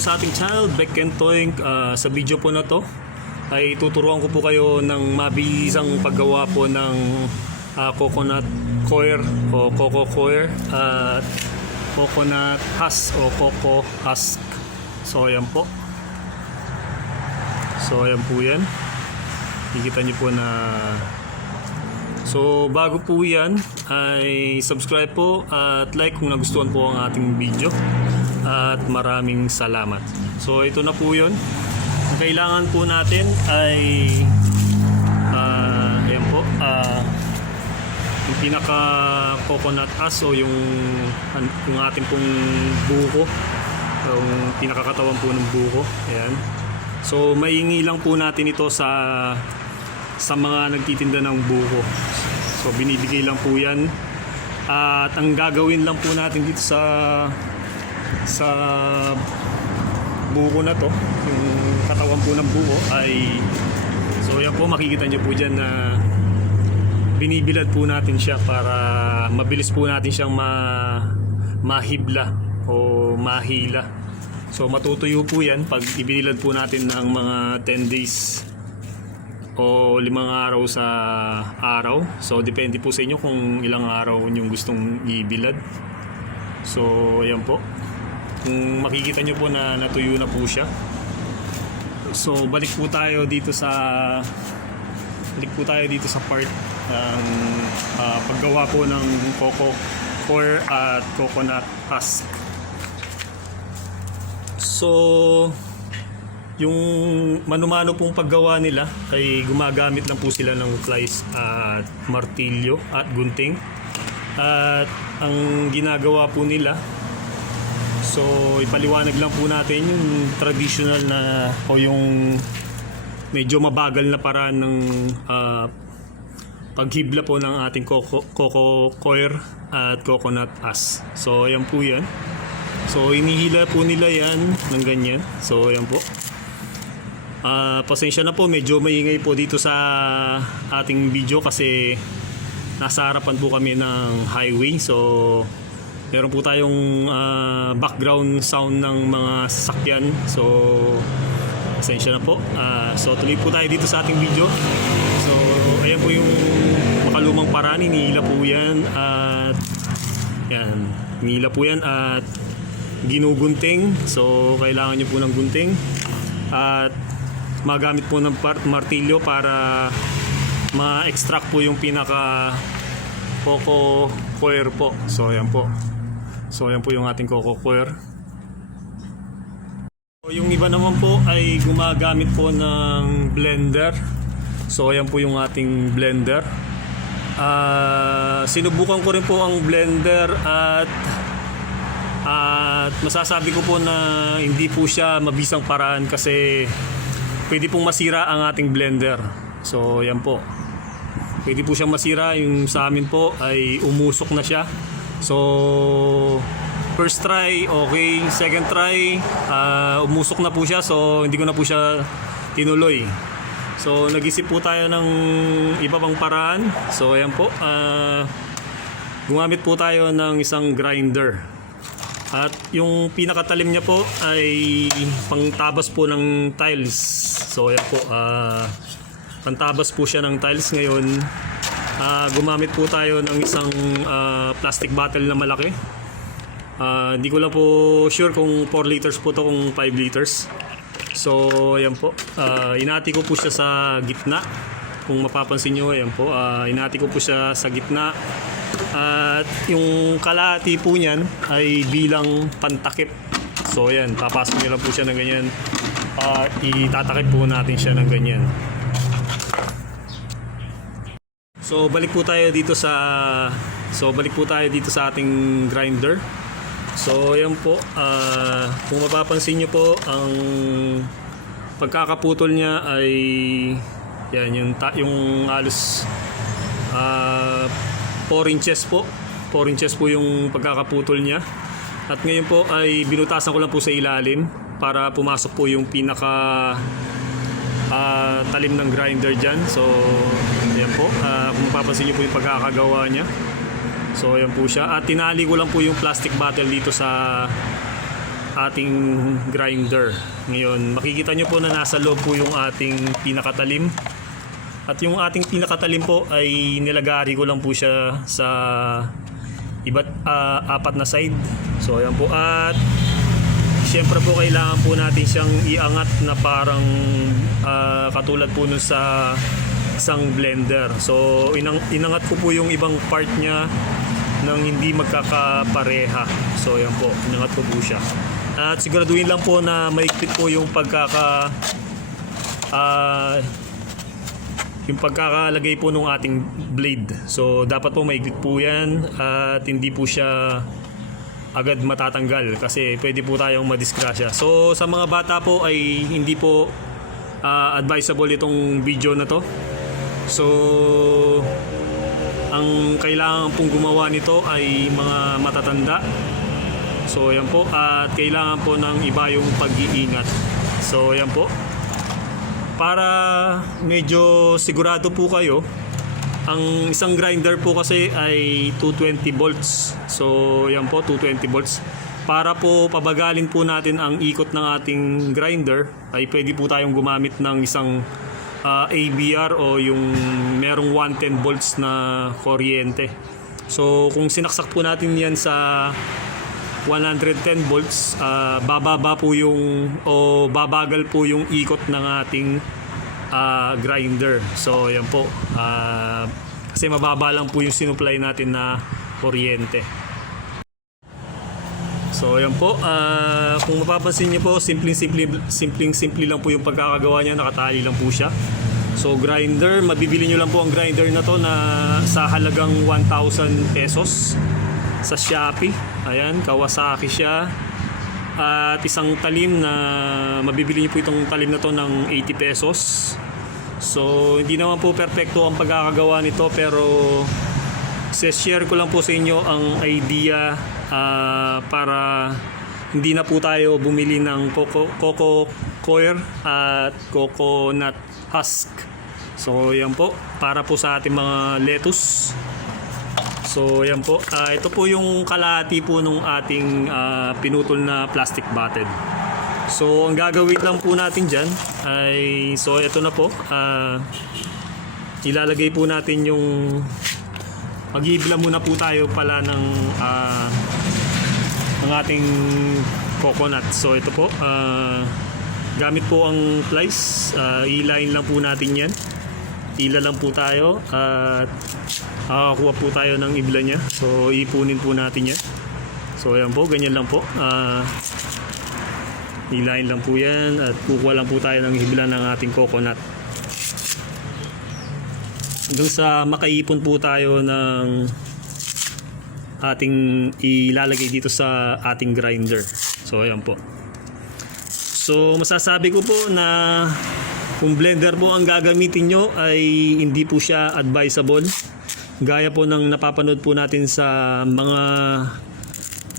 sa ating channel, Beck and Toink. Ah, sa video po na to ay tuturuan ko po kayo ng mabilisang paggawa po ng ah, coconut coir o coco coir at coconut husk o coco husk. So ayan po. So ayan po yan. Kikita niyo po na So bago po yan ay subscribe po at like kung nagustuhan po ang ating video at maraming salamat. So ito na po yun. Ang kailangan po natin ay ah ayan po ah yung pinaka coconut as o yung, yung ating pong buko yung pinakakatawan po ng buko ayan so maiingi lang po natin ito sa sa mga nagtitinda ng buko. So binibigay lang po 'yan. At ang gagawin lang po natin dito sa sa buko na to, yung katawan po ng buko ay so yan po makikita niyo po diyan na binibilad po natin siya para mabilis po natin siyang ma mahibla o mahila. So matutuyo po yan pag ibinilad po natin ng mga 10 days o limang araw sa araw. So, depende po sa inyo kung ilang araw yung gustong ibilad. So, ayan po. Kung makikita nyo po na natuyo na po siya. So, balik po tayo dito sa balik po tayo dito sa part ng ah, paggawa po ng coco core at coconut husk. So, yung manumano pong paggawa nila ay gumagamit lang po sila ng flies at martilyo at gunting. At ang ginagawa po nila, so ipaliwanag lang po natin yung traditional na o yung medyo mabagal na paraan ng ah, paghibla po ng ating coco, coco coir at coconut as. So ayan po yan. So inihila po nila yan ng ganyan. So ayan po. Ah, pasensya na po, medyo maingay po dito sa ating video kasi nasa harapan po kami ng highway. So, meron po tayong ah, background sound ng mga sasakyan. So, pasensya na po. Ah, so, tuloy po tayo dito sa ating video. So, ayan po yung makalumang paraan. Inihila po yan at yan, inihila po yan at ginugunting. So, kailangan nyo po ng gunting. At magamit po ng part martilyo para ma-extract po yung pinaka coco coir po. So ayan po. So ayan po yung ating coco coir. So, yung iba naman po ay gumagamit po ng blender. So ayan po yung ating blender. Ah, sinubukan ko rin po ang blender at at masasabi ko po na hindi po siya mabisang paraan kasi pwede pong masira ang ating blender. So, yan po. Pwede po siyang masira. Yung sa amin po ay umusok na siya. So, first try, okay. Second try, ah, umusok na po siya. So, hindi ko na po siya tinuloy. So, nag-isip po tayo ng iba pang paraan. So, ayan po. Ah, gumamit po tayo ng isang grinder. At yung pinakatalim niya po ay pangtabas po ng tiles. So ayan po, ah pantabas po siya ng tiles ngayon. Ah gumamit po tayo ng isang ah, plastic bottle na malaki. Ah, Hindi ko lang po sure kung 4 liters po to kung 5 liters. So ayan po, Ah, inati ko po siya sa gitna. Kung mapapansin nyo, ayan po, ah, inati ko po siya sa gitna. At yung kalahati po niyan ay bilang pantakip. So ayan, papasok nyo lang po siya ng ganyan. At itatakip po natin siya ng ganyan. So balik po tayo dito sa So balik po tayo dito sa ating grinder. So ayan po, ah, kung mapapansin nyo po ang pagkakaputol niya ay yan yung ta- yung halos ah 4 inches po. 4 inches po yung pagkakaputol niya. At ngayon po ay binutasan ko lang po sa ilalim para pumasok po yung pinaka ah, talim ng grinder dyan. So, ayan po. Ah, kung mapapansin niyo po yung pagkakagawa niya. So, ayan po siya. At tinali ko lang po yung plastic bottle dito sa ating grinder. Ngayon, makikita nyo po na nasa loob po yung ating pinakatalim. At yung ating pinakatalim po ay nilagari ko lang po siya sa iba't ah, apat na side. So ayan po at Siyempre po kailangan po natin siyang iangat na parang ah, katulad po nun sa isang blender. So inang, inangat ko po yung ibang part niya nang hindi magkakapareha. So yan po, inangat ko po siya. At siguraduhin lang po na maigpit po yung pagkaka ah, yung pagkakalagay po ng ating blade. So dapat po maigpit po yan at hindi po siya agad matatanggal kasi pwede po tayong madisgrasya. So sa mga bata po ay hindi po ah, advisable itong video na to. So ang kailangan pong gumawa nito ay mga matatanda. So yan po at kailangan po ng iba yung pag-iingat. So yan po. Para medyo sigurado po kayo, ang isang grinder po kasi ay 220 volts. So, yan po, 220 volts. Para po pabagalin po natin ang ikot ng ating grinder, ay pwede po tayong gumamit ng isang ah, ABR o yung merong 110 volts na kuryente. So, kung sinaksak po natin yan sa 110 volts, ah, bababa po yung o babagal po yung ikot ng ating ah, grinder. So, yan po. Ah, kasi mababa lang po yung sinupply natin na kuryente. So, yan po. Ah, kung mapapansin niyo po, simpleng-simple simpleng-simple lang po yung pagkakagawa niya. Nakatali lang po siya. So, grinder, mabibili niyo lang po ang grinder na to na sa halagang 1,000 pesos sa Shopee. Ayan, Kawasaki siya. At isang talim na mabibili niyo po itong talim na to ng 80 pesos. So, hindi naman po perfecto ang pagkakagawa nito pero share ko lang po sa inyo ang idea ah, para hindi na po tayo bumili ng coco, coco coir at coconut husk. So, yan po. Para po sa ating mga lettuce. So, yan po. Ah, ito po yung kalahati po nung ating ah, pinutol na plastic bottle. So, ang gagawin lang po natin dyan ay, so ito na po. Ah, ilalagay po natin yung, mag-iibla muna po tayo pala ng, ah, ng ating coconut. So, ito po. ah, gamit po ang plies. Ah, ilayin lang po natin yan. Ila lang po tayo at Nakakakuha po tayo ng ibla niya. So, ipunin po natin yan. So, ayan po. Ganyan lang po. Ah, ilayin lang po yan. At kukuha lang po tayo ng ibla ng ating coconut. Hanggang sa makaipon po tayo ng ating ilalagay dito sa ating grinder. So, ayan po. So, masasabi ko po na kung blender po ang gagamitin nyo ay hindi po siya advisable. Gaya po ng napapanood po natin sa mga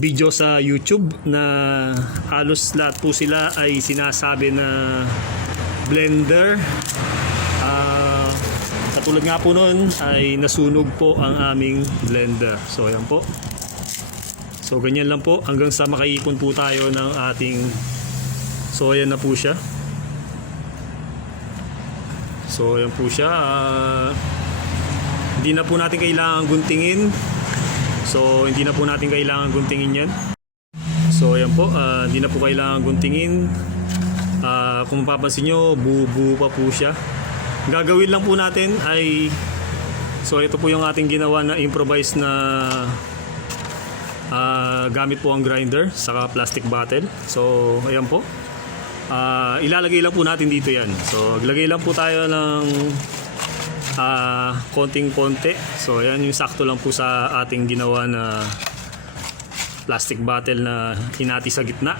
video sa YouTube na halos lahat po sila ay sinasabi na blender. Katulad nga po noon ay nasunog po ang aming blender. So ayan po. So ganyan lang po hanggang sa makaipon po tayo ng ating So ayan na po siya. So ayan po siya. Ah, hindi na po natin kailangan guntingin. So hindi na po natin kailangan guntingin yan. So ayan po, ah, hindi na po kailangan guntingin. Ah, kung mapapansin nyo, bubu pa po siya. Gagawin lang po natin ay So ito po yung ating ginawa na improvise na ah, gamit po ang grinder saka plastic bottle. So ayan po. Ah, ilalagay lang po natin dito yan. So maglagay lang po tayo ng ah, konting-konti. So ayan yung sakto lang po sa ating ginawa na plastic bottle na hinati sa gitna.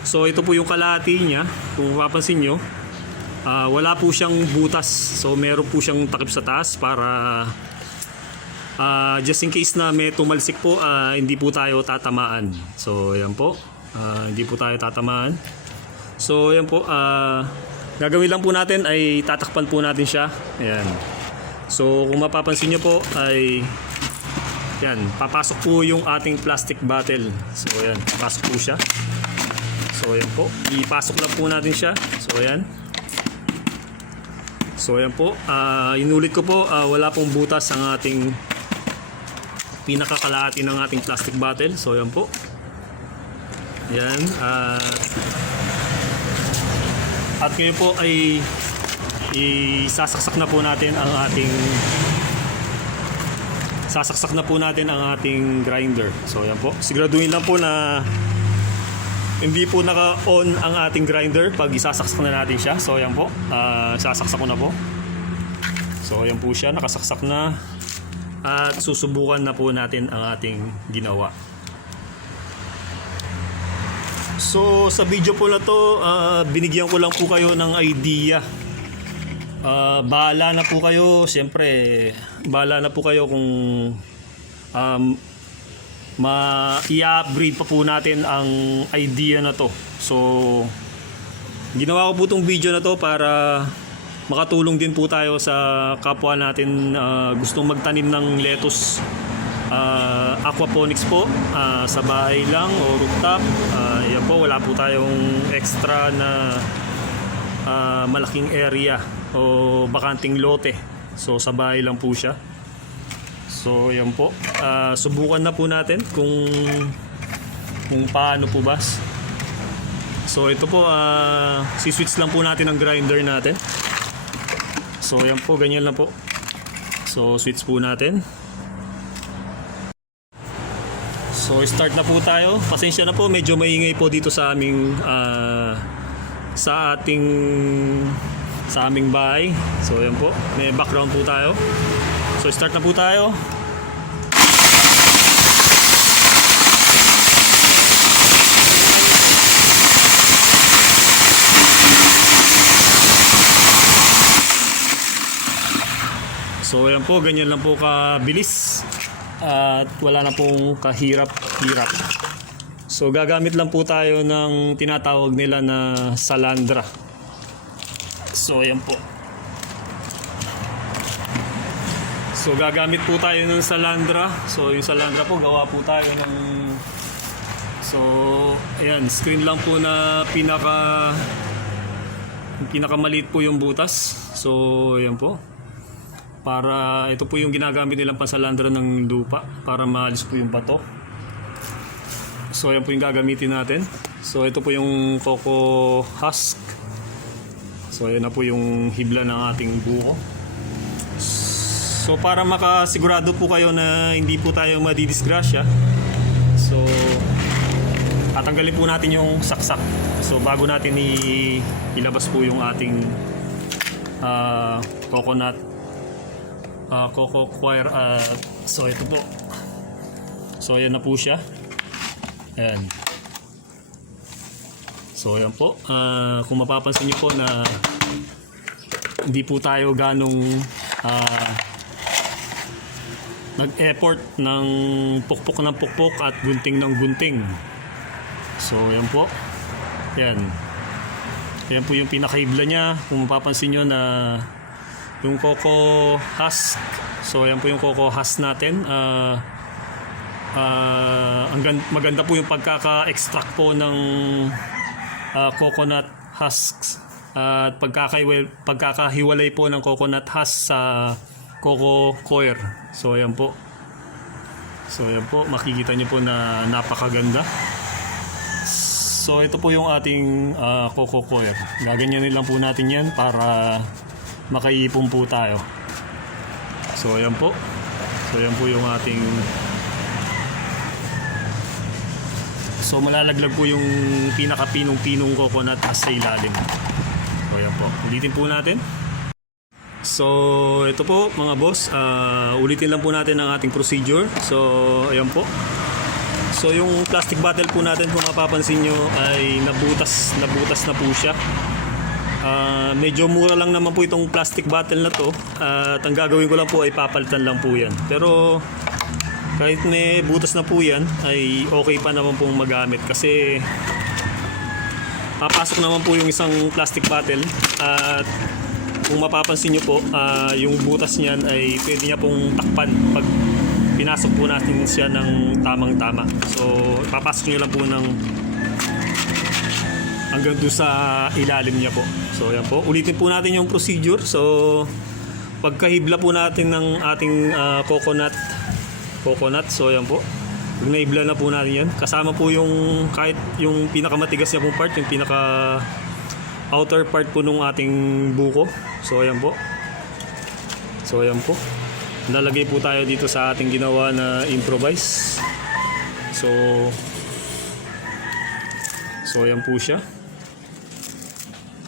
So ito po yung kalahati niya. Kung mapapansin nyo, ah, wala po siyang butas. So meron po siyang takip sa taas para ah, just in case na may tumalsik po, ah, hindi po tayo tatamaan. So yan po. Ah, hindi po tayo tatamaan. So yan po. ah, gagawin lang po natin ay tatakpan po natin siya. Ayan. So kung mapapansin nyo po ay yan, papasok po yung ating plastic bottle. So yan, papasok po siya. So ayan po, ipasok lang po natin siya. So ayan. So ayan po, Ah, inulit ko po, ah, wala pong butas ang ating pinakakalahati ng ating plastic bottle. So ayan po. Yan. ah, at ngayon po ay isasaksak na po natin ang ating sasaksak na po natin ang ating grinder. So yan po. Siguraduhin lang po na hindi po naka-on ang ating grinder pag isasaksak na natin siya. So yan po. Ah, sasaksak ko na po. So yan po siya. Nakasaksak na. At susubukan na po natin ang ating ginawa. So sa video po na to, ah, binigyan ko lang po kayo ng idea. Ah, bahala na po kayo, siyempre, bahala na po kayo kung um, ma i-upgrade pa po natin ang idea na to. So ginawa ko po itong video na to para makatulong din po tayo sa kapwa natin ah, gustong magtanim ng lettuce Ah, aquaponics po ah, sa bahay lang o rooftop. Ah, yan po, wala po tayong extra na ah, malaking area o bakanting lote. So sa bahay lang po siya. So yan po. Ah, subukan na po natin kung kung paano po ba. So ito po, ah, si-switch lang po natin ang grinder natin. So yan po, ganyan lang po. So switch po natin. So start na po tayo. Pasensya na po, medyo maingay po dito sa aming ah, sa ating sa aming bahay. So yan po, may background po tayo. So start na po tayo. So yan po, ganyan lang po kabilis. At wala na pong kahirap-hirap. So gagamit lang po tayo ng tinatawag nila na salandra. So ayan po. So gagamit po tayo ng salandra. So yung salandra po gawa po tayo ng So ayan, screen lang po na pinaka pinakamaliit po yung butas. So ayan po para ito po yung ginagamit nilang pansalandra ng lupa para maalis po yung bato. So ayan po yung gagamitin natin. So ito po yung coco husk. So ayan na po yung hibla ng ating buko. So para makasigurado po kayo na hindi po tayo madidisgrasya. So tatanggalin po natin yung saksak. So bago natin ilabas po yung ating ah, coconut uh, Coco Choir. Uh, so ito po. So ayan na po siya. Ayan. So ayan po. Ah, kung mapapansin niyo po na hindi po tayo ganong ah, nag-effort ng pukpok ng pukpok at gunting ng gunting. So ayan po. Ayan. Ayan po yung pinakahibla niya. Kung mapapansin nyo na yung coco husk. So ayan po yung coco husk natin. Ah ah, ang gan- maganda po yung pagkaka-extract po ng ah, coconut husks at pagkakaiwal pagkakahiwalay po ng coconut husk sa coco coir. So ayan po. So ayan po, makikita niyo po na napakaganda. So ito po yung ating ah, coco coir. Gaganyanin lang po natin yan para makaipon po tayo. So ayan po. So ayan po yung ating So malalaglag po yung pinakapinong-pinong coconut as sa ilalim. So ayan po. Ulitin po natin. So ito po mga boss, ah, ulitin lang po natin ang ating procedure. So ayan po. So yung plastic bottle po natin kung mapapansin nyo ay nabutas, nabutas na po siya. Ah, medyo mura lang naman po itong plastic bottle na to. At ang gagawin ko lang po ay papalitan lang po yan. Pero kahit may butas na po yan, ay okay pa naman pong magamit. Kasi papasok naman po yung isang plastic bottle. At kung mapapansin nyo po, ah, yung butas niyan ay pwede niya pong takpan pag pinasok po natin siya ng tamang-tama. So, papasok nyo lang po ng hanggang doon sa ilalim niya po. So yan po. Ulitin po natin yung procedure. So pagkahibla po natin ng ating ah, coconut coconut. So yan po. Pag naibla na po natin yan. Kasama po yung kahit yung pinakamatigas niya pong part, yung pinaka outer part po nung ating buko. So ayan po. So ayan po. Nalagay po tayo dito sa ating ginawa na improvise. So So ayan po siya.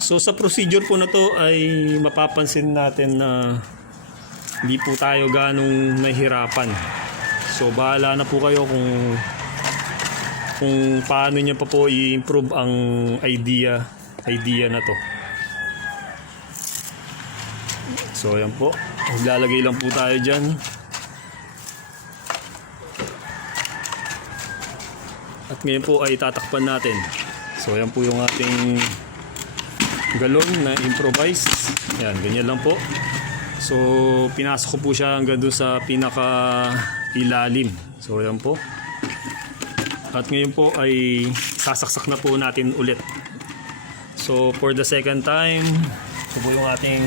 So sa procedure po na to ay mapapansin natin na hindi po tayo ganong nahihirapan. So bahala na po kayo kung kung paano niya pa po i-improve ang idea idea na to. So ayan po. Maglalagay lang po tayo dyan. At ngayon po ay tatakpan natin. So ayan po yung ating galon na improvise. Yan, ganyan lang po. So pinasok ko po siya hanggang doon sa pinaka ilalim. So ayan po. At ngayon po ay sasaksak na po natin ulit. So for the second time, ito po yung ating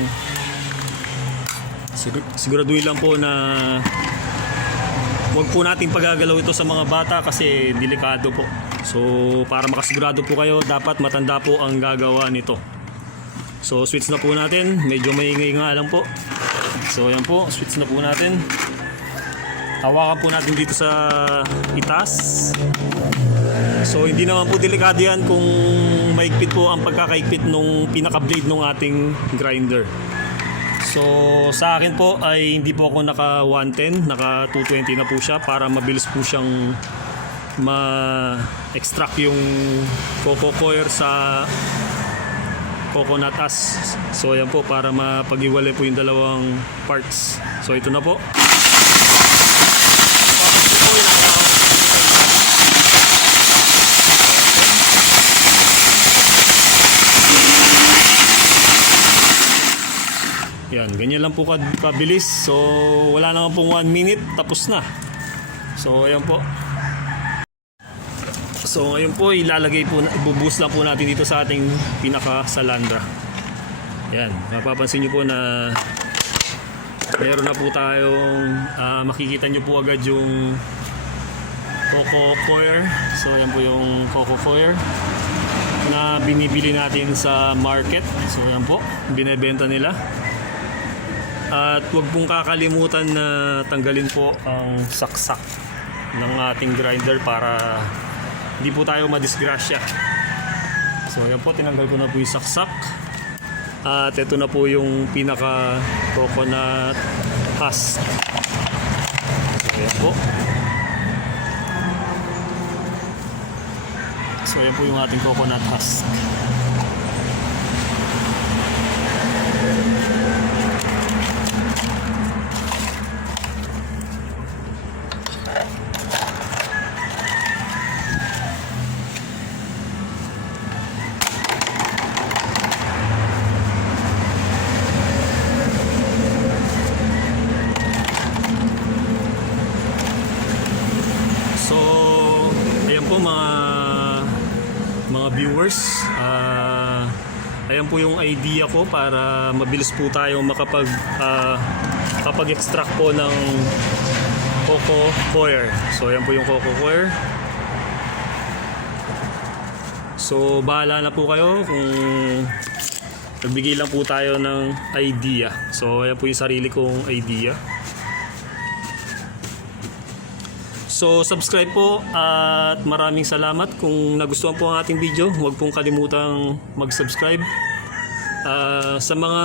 sigur- siguraduhin lang po na Huwag po nating pagagalaw ito sa mga bata kasi delikado po. So, para makasigurado po kayo, dapat matanda po ang gagawa nito. So, switch na po natin. Medyo maingay nga lang po. So, yan po. Switch na po natin. Hawakan po natin dito sa itaas. So, hindi naman po delikado yan kung maigpit po ang pagkakaigpit nung pinaka-blade ng ating grinder. So sa akin po ay hindi po ako naka 110, naka 220 na po siya para mabilis po siyang ma-extract yung coco coir sa coconut as. So yan po para mapag-iwalay po yung dalawang parts. So ito na po. Yan, ganyan lang po kabilis. So, wala naman pong 1 minute, tapos na. So, ayan po. So, ngayon po, ilalagay po, ibubus lang po natin dito sa ating pinaka-salandra. Yan, mapapansin nyo po na meron na po tayong, ah, makikita nyo po agad yung coco coir. So, ayan po yung coco coir na binibili natin sa market. So, ayan po, binebenta nila. At huwag pong kakalimutan na tanggalin po ang saksak ng ating grinder para hindi po tayo madisgrasya. So ayan po, tinanggal ko na po yung saksak. At ito na po yung pinaka coconut husk. So ayan po. So ayan po yung ating coconut husk. So, ayan po mga mga viewers. Ah, ayan po yung idea ko para mabilis po tayo makapag ah, kapag-extract po ng coco coir. So, ayan po yung coco coir. So, bahala na po kayo kung nagbigay lang po tayo ng idea. So, ayan po yung sarili kong idea. So subscribe po at maraming salamat kung nagustuhan po ang ating video. Huwag pong kalimutang mag-subscribe. Ah, sa mga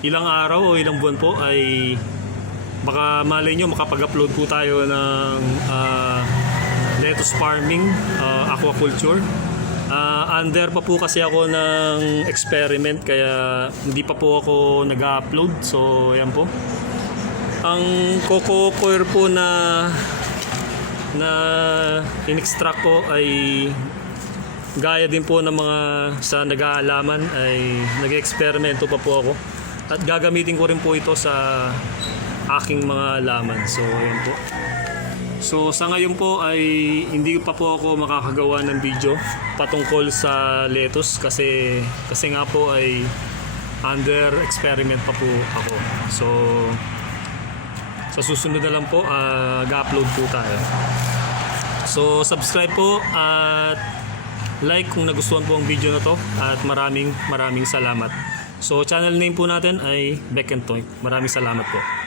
ilang araw o ilang buwan po ay baka malay nyo makapag-upload po tayo ng ah, lettuce farming, ah, aquaculture. Ah, under pa po kasi ako ng experiment kaya hindi pa po ako nag-upload. So ayan po. Ang coco coir po na na in-extract ko ay gaya din po ng mga sa nag-aalaman ay nag-eksperimento pa po ako at gagamitin ko rin po ito sa aking mga alaman so ayun po So sa ngayon po ay hindi pa po ako makakagawa ng video patungkol sa lettuce kasi kasi nga po ay under experiment pa po ako. So sa susunod na lang po ah, ga-upload po tayo. So subscribe po at like kung nagustuhan po ang video na to at maraming maraming salamat. So channel name po natin ay Beck and Toy. Maraming salamat po.